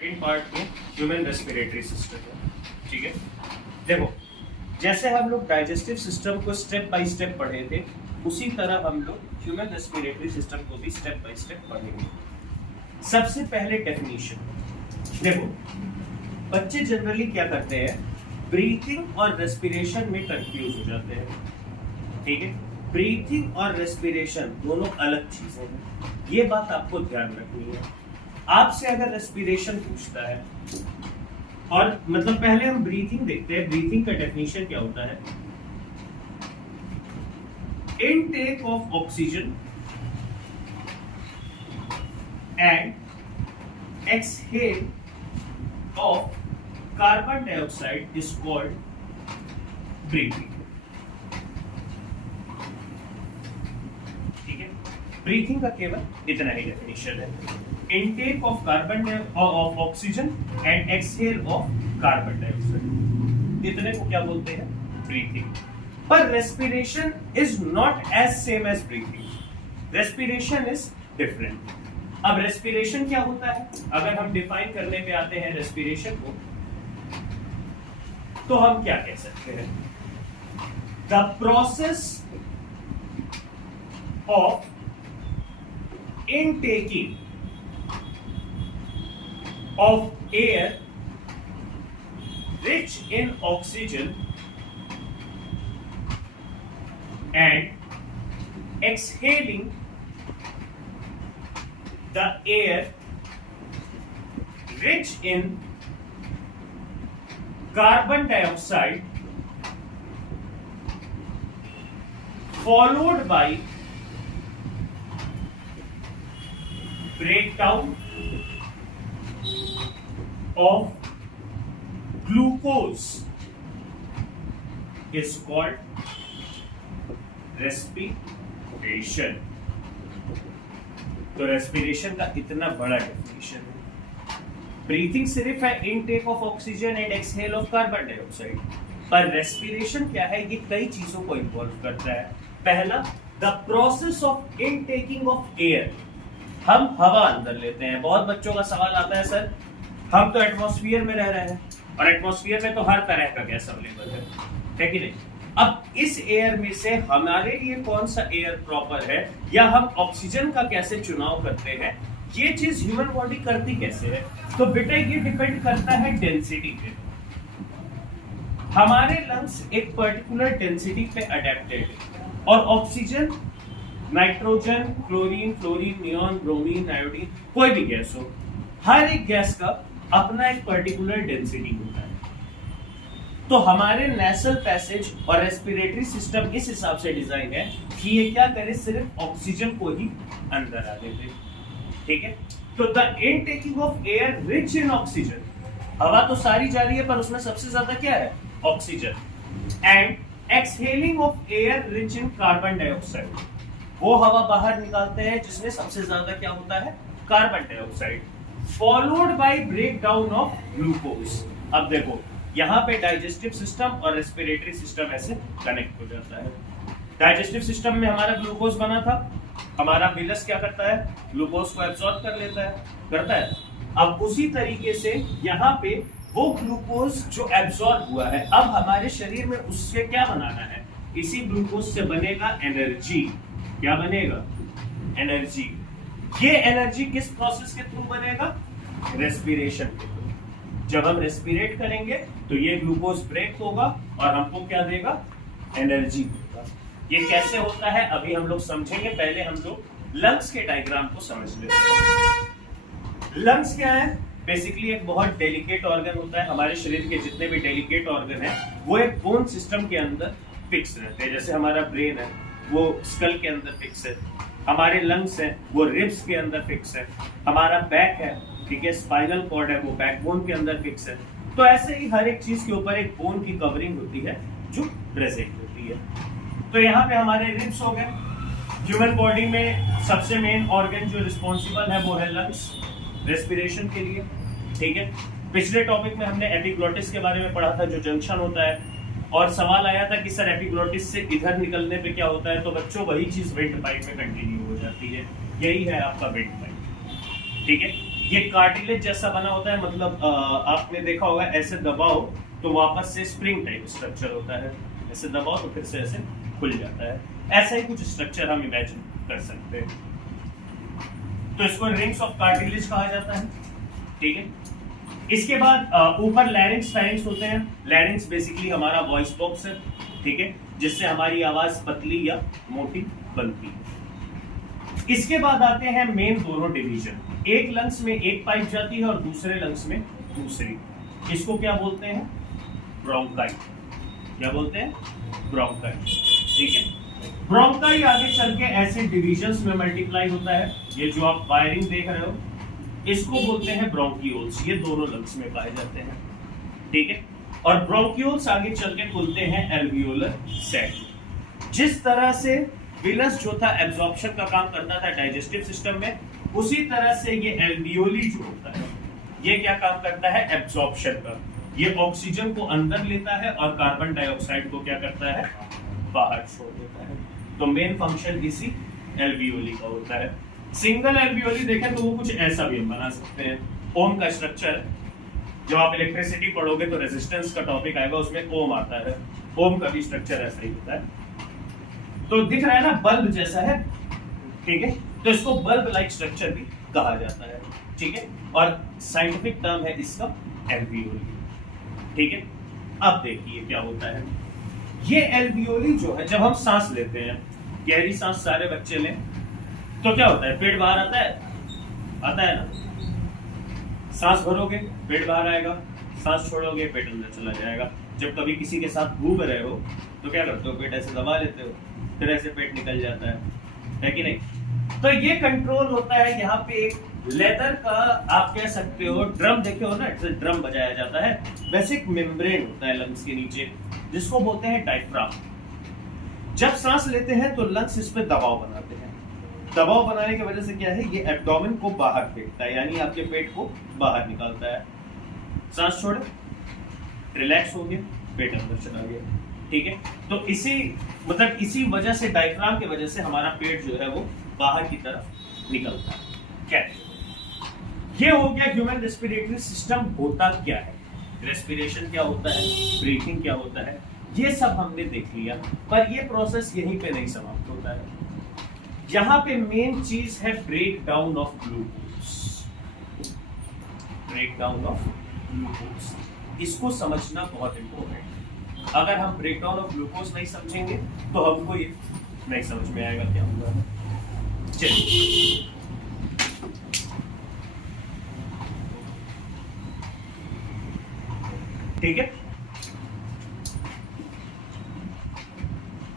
Second part में human respiratory system है। ठीक है, देखो जैसे हम लोग डाइजेस्टिव सिस्टम को स्टेप बाय स्टेप पढ़े थे, उसी तरह हम लोग ह्यूमन रेस्पिरेटरी सिस्टम को भी स्टेप बाय स्टेप पढ़ेंगे। सबसे पहले डेफिनेशन देखो, बच्चे जनरली क्या करते हैं, ब्रीथिंग और रेस्पिरेशन में कंफ्यूज हो जाते हैं। ठीक है, ब्रीथिंग और रेस्पिरेशन दोनों अलग चीजें हैं, ये बात आपको ध्यान रखनी है। आपसे अगर रेस्पिरेशन पूछता है, और मतलब पहले हम ब्रीथिंग देखते हैं। ब्रीथिंग का डेफिनेशन क्या होता है? Intake of oxygen and exhale of carbon dioxide is called breathing. ठीक है, ब्रीथिंग का केवल इतना ही डेफिनेशन है, intake of of oxygen and exhale of carbon dioxide। इतने को क्या बोलते हैं? ब्रीथिंग। पर respiration is not as same as breathing, respiration is different. अब रेस्पिरेशन क्या होता है? अगर हम डिफाइन करने पे आते हैं रेस्पिरेशन को, तो हम क्या कह सकते हैं? The process of intaking of air rich in oxygen and exhaling the air rich in carbon dioxide, followed by breakdown of glucose is called respiration। तो रेस्पिरेशन का इतना बड़ा डेफिनेशन है। ब्रीथिंग सिर्फ है intake of oxygen and exhale of carbon dioxide, पर respiration क्या है? ये कई चीजों को इन्वॉल्व करता है। पहला, the process of intaking of air. हम हवा अंदर लेते हैं। बहुत बच्चों का सवाल आता है, सर हम तो एटमॉस्फेयर में रह रहे हैं और एटमॉस्फेयर में तो हर तरह का गैस अवेलेबल है कि नहीं? अब इस एयर में से हमारे लिए कौन सा एयर प्रॉपर है, या हम ऑक्सीजन का कैसे चुनाव करते हैं, ये चीज ह्यूमन बॉडी करती कैसे है? तो बेटा ये डिपेंड करता है डेंसिटी पे। हमारे लंग्स एक पर्टिकुलर डेंसिटी पे अडेप्टेड है, और oxygen, nitrogen, chlorine, fluorine, neon, bromine, iodine, कोई भी गैस हो, हर एक गैस का अपना एक पर्टिकुलर डेंसिटी होता है। तो हमारे नेसल पैसेज और रेस्पिरेटरी सिस्टम इस हिसाब से डिजाइन है कि ये क्या करे, सिर्फ ऑक्सीजन को ही अंदर आने दे। ठीक है, तो the intaking of air rich in oxygen, हवा तो सारी जा रही है पर उसमें सबसे ज्यादा क्या है? Oxygen. And exhaling of air rich in carbon dioxide, वो हवा बाहर निकालते हैं जिसमें सबसे ज्यादा क्या होता है? Carbon dioxide. Followed by breakdown of glucose. अब देखो यहाँ पे डाइजेस्टिव सिस्टम और रेस्पिरेटरी सिस्टम ऐसे कनेक्ट हो जाता है। डाइजेस्टिव सिस्टम में हमारा ग्लूकोज बना था, हमारा विलस क्या करता है? ग्लूकोज को एब्सॉर्ब कर लेता है, करता है। अब उसी तरीके से यहाँ पे वो ग्लूकोज जो एब्सॉर्ब हुआ है, अब हमारे शरीर में उससे क्या बनाना है? इसी ग्लूकोज से बनेगा एनर्जी। क्या बनेगा? एनर्जी। ये एनर्जी किस प्रोसेस के थ्रू बनेगा? रेस्पिरेशन के थ्रू। जब हम रेस्पिरेट करेंगे तो ये ग्लूकोज ब्रेक होगा और हमको क्या देगा? एनर्जी देगा। ये कैसे होता है अभी हम लोग समझेंगे। पहले हम लोग लंग्स के डायग्राम को समझ लेते हैं। लंग्स क्या है? बेसिकली एक बहुत डेलिकेट ऑर्गन होता है। हमारे शरीर के जितने भी डेलिकेट ऑर्गन है वो एक बोन सिस्टम के अंदर फिक्स रहते हैं। जैसे हमारा ब्रेन है वो स्कल के अंदर फिक्स है, हमारे लंग्स हैं वो रिब्स के अंदर फिक्स है, हमारा बैक है, ठीक है, स्पाइनल कॉर्ड है वो बैकबोन के अंदर फिक्स है। तो ऐसे ही हर एक चीज के ऊपर एक बोन की कवरिंग होती है जो प्रेजेंट होती है। तो यहाँ पे हमारे रिब्स हो गए। ह्यूमन बॉडी में सबसे मेन ऑर्गन जो रिस्पॉन्सिबल है वो है लंग्स, रेस्पिरेशन के लिए। ठीक है, पिछले टॉपिक में हमने एपिग्लोटिस के बारे में पढ़ा था, जो जंक्शन होता है, और सवाल आया था कि सर एपिग्लोटिस से इधर निकलने पे क्या होता है? तो बच्चों वही चीज विंड पाइप में कंटिन्यू हो जाती है। यही है आपका विंड पाइप। ठीक है, ये कार्टिलेज जैसा बना होता है, मतलब आपने देखा होगा ऐसे दबाओ तो वापस से स्प्रिंग टाइप स्ट्रक्चर होता है, ऐसे दबाओ तो फिर से ऐसे खुल जाता है, ऐसा ही कुछ स्ट्रक्चर हम इमेजिन कर सकते हैं। तो इसको रिंग्स ऑफ कार्टिलेज कहा जाता है, ठीक है। इसके बाद ऊपर लैरिंक्स फेरिंक्स होते हैं। लैरिंक्स बेसिकली हमारा वॉइस बॉक्स है, ठीक है, जिससे हमारी आवाज पतली या मोटी बनती है। इसके बाद आते हैं मेन दोनों डिवीजन, एक लंग्स में एक पाइप जाती है और दूसरे लंग्स में दूसरी। इसको क्या बोलते हैं? ब्रोंकाई। क्या बोलते हैं? ब्रोंकाई, ठीक है। ब्रोंकाई आगे चल के ऐसे डिविजन्स में मल्टीप्लाई होता है। ये जो आप वायरिंग देख रहे हो इसको बोलते हैं ब्रोंकियोल्स, ये दोनों लंग्स में पाए जाते हैं, ठीक है। और ब्रोंकियोल्स आगे चल के खुलते हैं एल्वियोलर सैक। जिस तरह से विलस जो था एब्जॉर्प्शन का काम करता था डाइजेस्टिव सिस्टम में, उसी तरह से ये एल्वियोली जो होता है ये क्या काम करता है? एब्जॉर्प्शन का। ये ऑक्सीजन को अंदर लेता है और कार्बन डाइऑक्साइड को क्या करता है? बाहर छोड़ देता है। तो मेन फंक्शन इसी एल्वियोली का होता है। सिंगल एल्वियोली देखें तो वो कुछ ऐसा भी हम बना सकते हैं। ओम का स्ट्रक्चर है, जब आप इलेक्ट्रिसिटी पढ़ोगे तो रेजिस्टेंस का टॉपिक आएगा, उसमें ओम आता है। ओम का भी स्ट्रक्चर ऐसा ही होता है। तो दिख रहा है ना, बल्ब जैसा है, ठीक है। तो इसको बल्ब लाइक स्ट्रक्चर भी कहा जाता है, ठीक है। और साइंटिफिक टर्म है इसका एल्वियोली, ठीक है। अब देखिए क्या होता है। ये एल्वियोली जो है, जब हम सांस लेते हैं, गहरी सांस सारे बच्चे लें तो क्या होता है? पेट बाहर आता है ना। सांस भरोगे पेट बाहर आएगा, सांस छोड़ोगे पेट अंदर चला जाएगा। जब कभी किसी के साथ घूम रहे हो तो क्या करते हो? पेट ऐसे दबा लेते हो, फिर ऐसे पेट निकल जाता है कि नहीं? तो ये कंट्रोल होता है। यहाँ पे एक लेदर का आप कह सकते हो ड्रम देखे हो ना, ड्रम बजाया जाता है, वैसे एक मेम्ब्रेन होता है लंग्स के नीचे जिसको बोलते हैं डायफ्राम। जब सांस लेते हैं तो लंग्स इस पे दबाव बनाते हैं। दबाव बनाने की वजह से क्या है? ये एब्डोमेन को बाहर फेंकता है, यानी आपके पेट को बाहर निकालता है। सांस छोड़े, रिलैक्स हो गया, पेट अंदर चला गया, ठीक है। तो इसी वजह से, डायफ्राम की वजह से हमारा पेट जो है वो बाहर की तरफ निकलता है। क्या ये हो गया ह्यूमन रेस्पिरेटरी सिस्टम होता क्या है, रेस्पिरेशन क्या होता है, ब्रीथिंग क्या होता है, ये सब हमने देख लिया। पर ये प्रोसेस यहीं पे नहीं समाप्त होता है। यहाँ पे मेन चीज है break down of glucose. Break down of glucose, इसको समझना बहुत इंपॉर्टेंट। अगर हम ब्रेक डाउन ऑफ ग्लूकोज नहीं समझेंगे तो हमको ये नहीं समझ में आएगा क्या होगा। चलिए, ठीक है।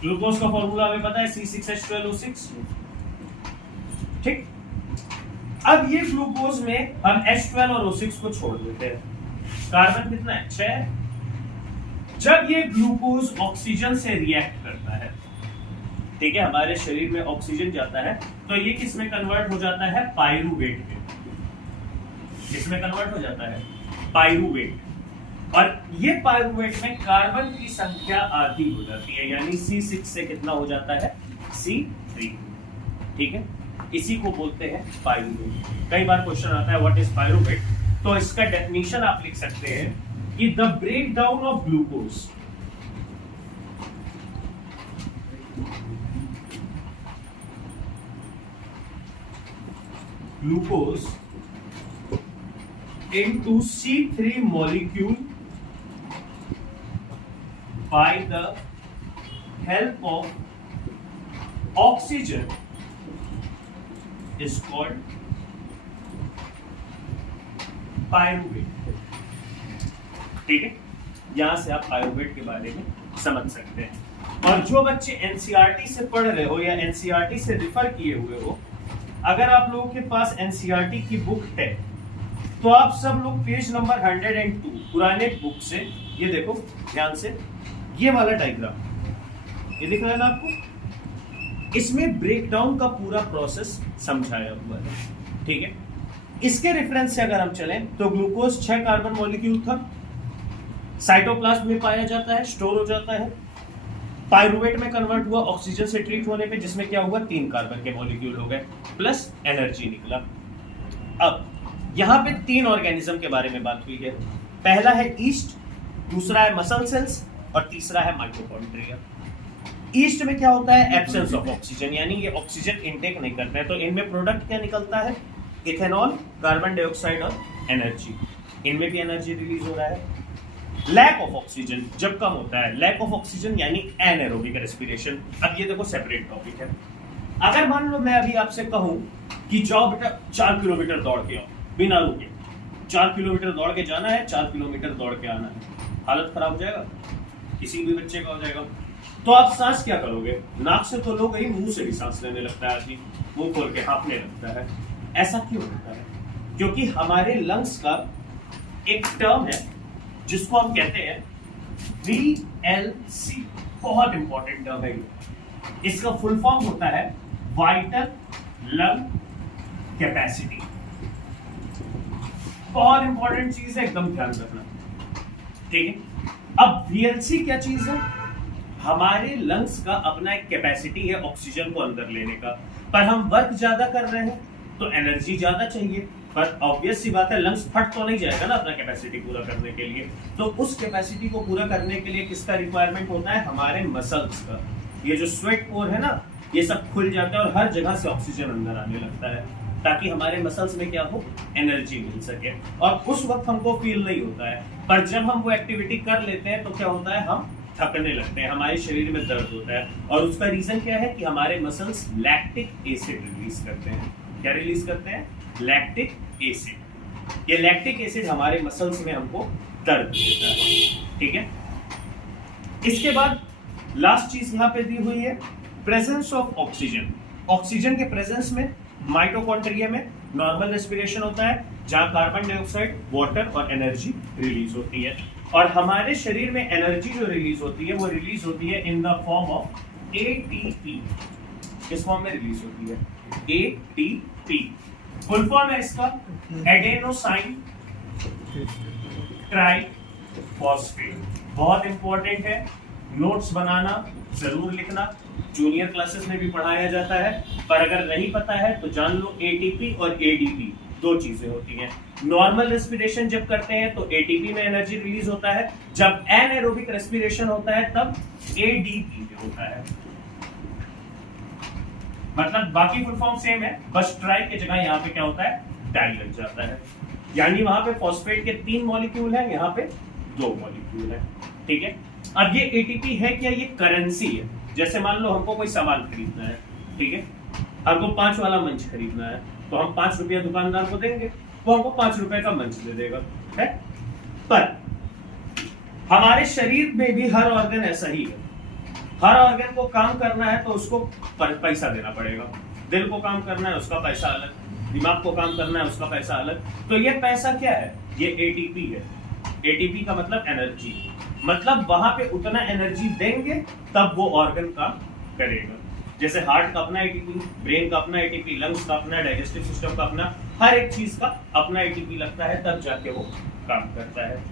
ग्लूकोज का फॉर्मूला हमें पता है C6H12O6, ठीक। अब ये ग्लूकोज में हम H12 और O6 को छोड़ देते हैं। कार्बन कितना है? 6। जब ये ग्लूकोज ऑक्सीजन से रिएक्ट करता है, ठीक है, हमारे शरीर में ऑक्सीजन जाता है तो ये किस में कन्वर्ट हो जाता है? पाइरूवेट में। किसमें कन्वर्ट हो जाता है? पाइरूवेट। और ये पाइरूवेट में कार्बन की संख्या आधी हो जाती है, यानी C6 से कितना हो जाता है? C3, ठीक है। इसी को बोलते हैं पाइरूवेट। कई बार क्वेश्चन आता है व्हाट इज पाइरूवेट, तो इसका डेफिनेशन आप लिख सकते हैं कि the break down of glucose into C3 molecule by the help of oxygen is called pyruvate, ठीक है। यहां से आप पाइरूवेट के बारे में समझ सकते हैं। और जो बच्चे एनसीईआरटी से पढ़ रहे हो या एनसीईआरटी से रिफर किए हुए हो, अगर आप लोगों के पास एनसीईआरटी की बुक है तो आप सब लोग पेज नंबर 102 पुराने बुक से ये देखो ध्यान से, ये वाला डायग्राम ये दिख रहा है ना आपको, इसमें ब्रेकडाउन का पूरा प्रोसेस समझाया हुआ है, ठीक है। इसके रेफरेंस से अगर हम चलें तो ग्लूकोज 6 कार्बन मॉलिक्यूल था, साइटोप्लाज्म में पाया जाता है, स्टोर हो जाता है, पाइरूवेट में कन्वर्ट हुआ ऑक्सीजन से ट्रीट होने पे, जिसमें क्या हुआ 3 कार्बन के मॉलिक्यूल हो गए प्लस एनर्जी निकला। अब यहाँ पे 3 ऑर्गेनिज्म के बारे में बात हुई है। पहला है ईस्ट, दूसरा है मसल सेल्स और तीसरा है माइटोकॉन्ड्रिया। ईस्ट में क्या होता है? एब्सेंस ऑफ ऑक्सीजन, यानी ये ऑक्सीजन इनटेक नहीं करते हैं, तो इनमें प्रोडक्ट क्या निकलता है? इथेनॉल, कार्बन डाइऑक्साइड और एनर्जी। इनमें भी एनर्जी रिलीज हो रहा है। लैक ऑफ ऑक्सीजन जब कम होता है, लैक ऑफ ऑक्सीजन यानी एनाएरोबिक रेस्पिरेशन। अब ये देखो सेपरेट टॉपिक है। अगर मान लो मैं अभी आपसे कहूं कि जाओ बेटा 4 किलोमीटर दौड़ के आओ बिना रुके, 4 किलोमीटर दौड़ के जाना है, 4 किलोमीटर दौड़ के आना है, हालत खराब हो जाएगा, किसी भी बच्चे का हो जाएगा। तो आप सांस क्या करोगे? नाक से तो लो गई, मुंह से भी सांस लेने लगता है आदमी, मुंह खोल के हांफने लगता है। ऐसा क्यों होता है? क्योंकि हमारे लंग्स का एक टर्म है जिसको हम कहते हैं VLC, बहुत इंपॉर्टेंट टर्म है। इसका फुल फॉर्म होता है वाइटल लंग कैपेसिटी। बहुत इंपॉर्टेंट चीज है, एकदम ध्यान रखना, ठीक है। अब VLC क्या चीज है? हमारे लंग्स का अपना एक कैपेसिटी है ऑक्सीजन को अंदर लेने का, पर हम वर्क ज्यादा कर रहे हैं तो एनर्जी ज्यादा चाहिए, पर ऑब्वियस सी बात है लंग्स फट तो नहीं जाएगा ना अपना कैपेसिटी पूरा करने के लिए। तो उस कैपेसिटी को पूरा करने के लिए किसका रिक्वायरमेंट होता है? हमारे मसल्स का। ये जो स्वेट पोर है ना, ये सब खुल जाता है और हर जगह से ऑक्सीजन अंदर आने लगता है, ताकि हमारे मसल्स में क्या हो? एनर्जी मिल सके। और उस वक्त हमको फील नहीं होता है, पर जब हम वो एक्टिविटी कर लेते हैं तो क्या होता है? हम थकने लगते हैं, हमारे शरीर में दर्द होता है। और उसका रीजन क्या है? कि हमारे मसल्स लैक्टिक एसिड रिलीज करते हैं। क्या रिलीज करते हैं? Lactic acid. ये लैक्टिक एसिड हमारे मसल्स में हमको दर्द देता है, ठीक है। इसके बाद लास्ट चीज यहां पे दी हुई है प्रेजेंस ऑफ ऑक्सीजन। ऑक्सीजन के प्रेजेंस में माइटोकॉन्ड्रिया में नॉर्मल रेस्पिरेशन होता है, जहां कार्बन डाइऑक्साइड, वाटर और एनर्जी रिलीज होती है। और हमारे शरीर में एनर्जी जो रिलीज होती है वो रिलीज होती है in the form of ATP। किस फॉर्म में रिलीज होती है? ATP। फुल फॉर्म है इसका एडेनोसाइन ट्राइफॉस्फेट। बहुत इंपॉर्टेंट है, नोट्स बनाना, जरूर लिखना। जूनियर क्लासेस में भी पढ़ाया जाता है, पर अगर नहीं पता है तो जान लो ATP और ADP दो चीजें होती हैं। नॉर्मल रेस्पिरेशन जब करते हैं तो ATP में एनर्जी रिलीज होता है, जब एनाएरोबिक रेस्पिरेशन होता है तब ADP में होता है। मतलब बाकी फुल फॉर्म सेम है, बस ट्राई की जगह यहाँ पे क्या होता है? डाई लग जाता है। यानी वहां पे फॉस्फेट के 3 मॉलिक्यूल हैं, यहाँ पे 2 मॉलिक्यूल है, ठीक है। अब ये ATP है क्या? ये करेंसी है। जैसे मान लो हमको कोई सामान खरीदना है, ठीक है, हमको 5 वाला मंच खरीदना है, तो हम 5 रुपया दुकानदार को देंगे, वो हमको 5 रुपए का मंच दे देगा, है। पर हमारे शरीर में भी हर ऑर्गन ऐसा ही है। हर ऑर्गन को काम करना है तो उसको पैसा देना पड़ेगा। दिल को काम करना है उसका पैसा अलग, दिमाग को काम करना है उसका पैसा अलग। तो ये पैसा क्या है? ये ATP है। ATP का मतलब एनर्जी, मतलब वहां पे उतना एनर्जी देंगे तब वो ऑर्गन काम करेगा। जैसे हार्ट का अपना ATP, ब्रेन का अपना ATP, लंग्स का अपना, डाइजेस्टिव सिस्टम का अपना, हर एक चीज का अपना ATP लगता है, तब जाके वो काम करता है,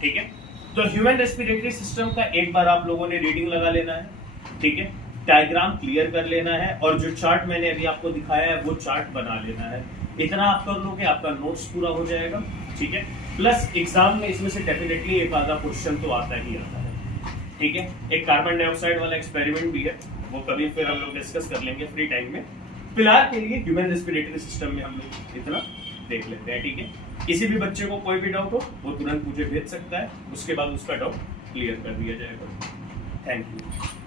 ठीक है। तो ह्यूमन रेस्पिरेटरी सिस्टम का एक बार आप लोगों ने रीडिंग लगा लेना है, ठीक है, डायग्राम क्लियर कर लेना है, और जो चार्ट मैंने अभी आपको दिखाया है वो चार्ट बना लेना है। इतना आप कर लोगे, आपका नोट्स पूरा हो जाएगा, ठीक है। प्लस एग्जाम में इसमें से डेफिनेटली एक आधा क्वेश्चन तो आता ही आता है, ठीक है। एक कार्बन डाइऑक्साइड वाला एक्सपेरिमेंट भी है, वो कभी फिर हम लोग डिस्कस कर लेंगे फ्री टाइम में। फिलहाल के लिए ह्यूमन रेस्पिरेटरी सिस्टम में हम लोग इतना देख लेते हैं, ठीक है। किसी भी बच्चे को कोई भी डाउट हो वो तुरंत मुझे भेज सकता है, उसके बाद उसका डाउट क्लियर कर दिया जाएगा। Thank you.